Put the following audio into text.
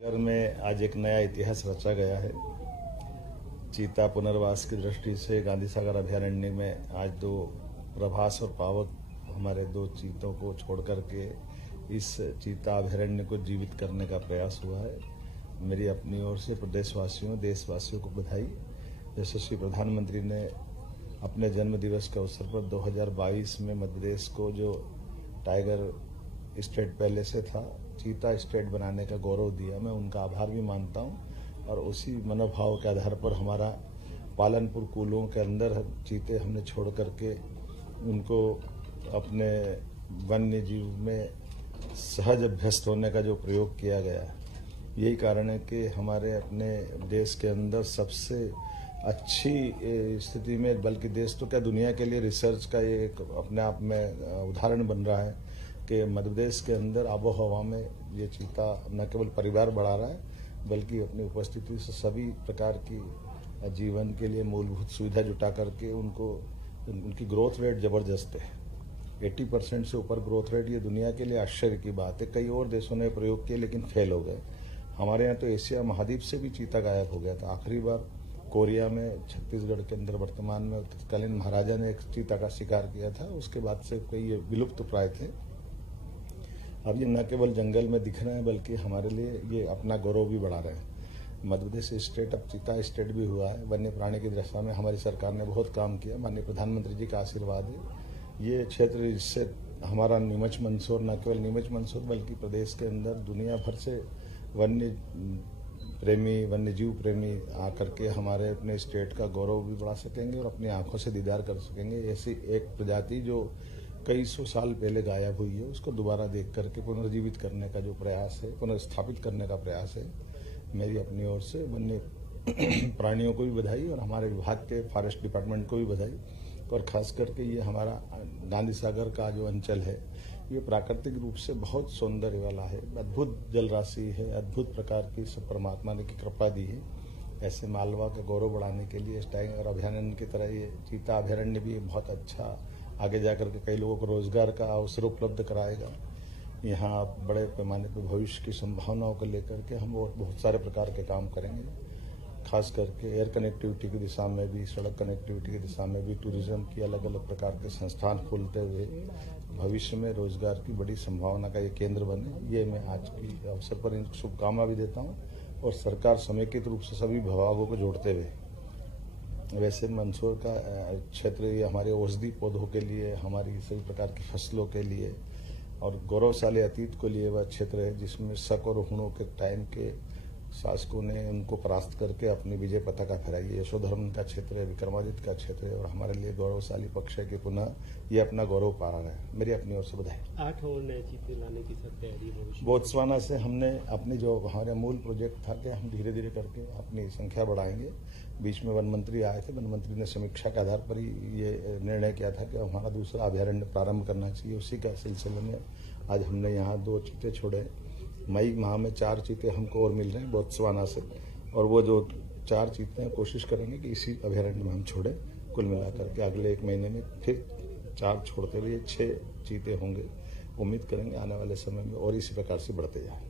सागर में आज एक नया इतिहास रचा गया है। चीता पुनर्वास की दृष्टि से गांधी सागर अभयारण्य में आज दो प्रभास और पावक हमारे दो चीतों को छोड़ करके इस चीता अभयारण्य को जीवित करने का प्रयास हुआ है। मेरी अपनी ओर से प्रदेशवासियों देशवासियों को बधाई। यशस्वी प्रधानमंत्री ने अपने जन्म दिवस के अवसर पर 2022 में मध्य प्रदेश को जो टाइगर स्टेट पहले से था चीता स्टेट बनाने का गौरव दिया। मैं उनका आभार भी मानता हूं और उसी मनोभाव के आधार पर हमारा पालनपुर कूलों के अंदर चीते हमने छोड़ करके उनको अपने वन्य जीव में सहज अभ्यस्त होने का जो प्रयोग किया गया, यही कारण है कि हमारे अपने देश के अंदर सबसे अच्छी स्थिति में, बल्कि देश तो क्या दुनिया के लिए रिसर्च का ये एक अपने आप में उदाहरण बन रहा है कि मध्य प्रदेश के अंदर आबो हवा में ये चीता न केवल परिवार बढ़ा रहा है बल्कि अपनी उपस्थिति से सभी प्रकार की जीवन के लिए मूलभूत सुविधा जुटा करके उनकी ग्रोथ रेट जबरदस्त है। 80% से ऊपर ग्रोथ रेट, ये दुनिया के लिए आश्चर्य की बात है। कई और देशों ने प्रयोग किए लेकिन फेल हो गए। हमारे यहाँ तो एशिया महाद्वीप से भी चीता गायब हो गया था। आखिरी बार कोरिया में छत्तीसगढ़ के अंदर वर्तमान में तत्कालीन महाराजा ने एक चीता का शिकार किया था। उसके बाद से कई विलुप्त प्राय थे। अब ये न केवल जंगल में दिख रहे हैं बल्कि हमारे लिए ये अपना गौरव भी बढ़ा रहे हैं। मध्य प्रदेश स्टेट अब चीता स्टेट भी हुआ है। वन्य प्राणी की दशा में हमारी सरकार ने बहुत काम किया। माननीय प्रधानमंत्री जी का आशीर्वाद है। ये क्षेत्र जिससे हमारा नीमच मंदसौर, न केवल नीमच मंदसौर बल्कि प्रदेश के अंदर दुनिया भर से वन्य प्रेमी, वन्य जीव प्रेमी आकर के हमारे अपने स्टेट का गौरव भी बढ़ा सकेंगे और अपनी आंखों से दीदार कर सकेंगे। ऐसी एक प्रजाति जो कई सौ साल पहले गायब हुई है, उसको दोबारा देख करके पुनर्जीवित करने का जो प्रयास है, पुनर्स्थापित करने का प्रयास है। मेरी अपनी ओर से वन्य प्राणियों को भी बधाई और हमारे विभाग के फॉरेस्ट डिपार्टमेंट को भी बधाई। और खास करके ये हमारा गांधी सागर का जो अंचल है, ये प्राकृतिक रूप से बहुत सौंदर्य वाला है। अद्भुत जल राशि है, अद्भुत प्रकार की सब परमात्मा ने की कृपा दी है। ऐसे मालवा का गौरव बढ़ाने के लिए टाइगर अभयारण्य की तरह ये चीता अभयारण्य भी बहुत अच्छा आगे जाकर के कई लोगों को रोजगार का अवसर उपलब्ध कराएगा। यहाँ बड़े पैमाने पर भविष्य की संभावनाओं को लेकर के हम और बहुत सारे प्रकार के काम करेंगे। खास करके एयर कनेक्टिविटी की दिशा में भी, सड़क कनेक्टिविटी की दिशा में भी, टूरिज्म की अलग अलग प्रकार के संस्थान खोलते हुए भविष्य में रोजगार की बड़ी संभावना का ये केंद्र बने। ये मैं आज की अवसर पर इनको शुभकामना भी देता हूँ और सरकार समेकित रूप से सभी विभागों को जोड़ते हुए, वैसे मंदसौर का क्षेत्र ये हमारे औषधि पौधों के लिए, हमारी सभी प्रकार की फसलों के लिए और गौरवशाली अतीत के लिए वह क्षेत्र है जिसमें शक और हुणों के टाइम के शासकों ने उनको परास्त करके अपनी विजय पताका फहराई। यशोधर्म का क्षेत्र है, विक्रमादित्य का क्षेत्र है और हमारे लिए गौरवशाली पक्ष है कि पुनः ये अपना गौरव पा रहा है। मेरी अपनी ओर से बधाई। 8 और नए चीते लाने की सब तैयारी है। बोत्सवाना से हमने अपनी जो हमारा मूल प्रोजेक्ट था कि हम धीरे धीरे करके अपनी संख्या बढ़ाएंगे। बीच में वन मंत्री आए थे। वन मंत्री ने समीक्षा के आधार पर ही ये निर्णय किया था कि हमारा दूसरा अभयारण्य प्रारंभ करना चाहिए। उसी का सिलसिले में आज हमने यहाँ 2 चीते छोड़े। मई माह में 4 चीते हमको और मिल रहे हैं बोत्सवाना से, और वो जो 4 चीते हैं कोशिश करेंगे कि इसी अभयारण्य में हम छोड़ें। कुल मिलाकर के अगले 1 महीने में फिर 4 छोड़ते हुए 6 चीते होंगे। उम्मीद करेंगे आने वाले समय में और इसी प्रकार से बढ़ते जाएं।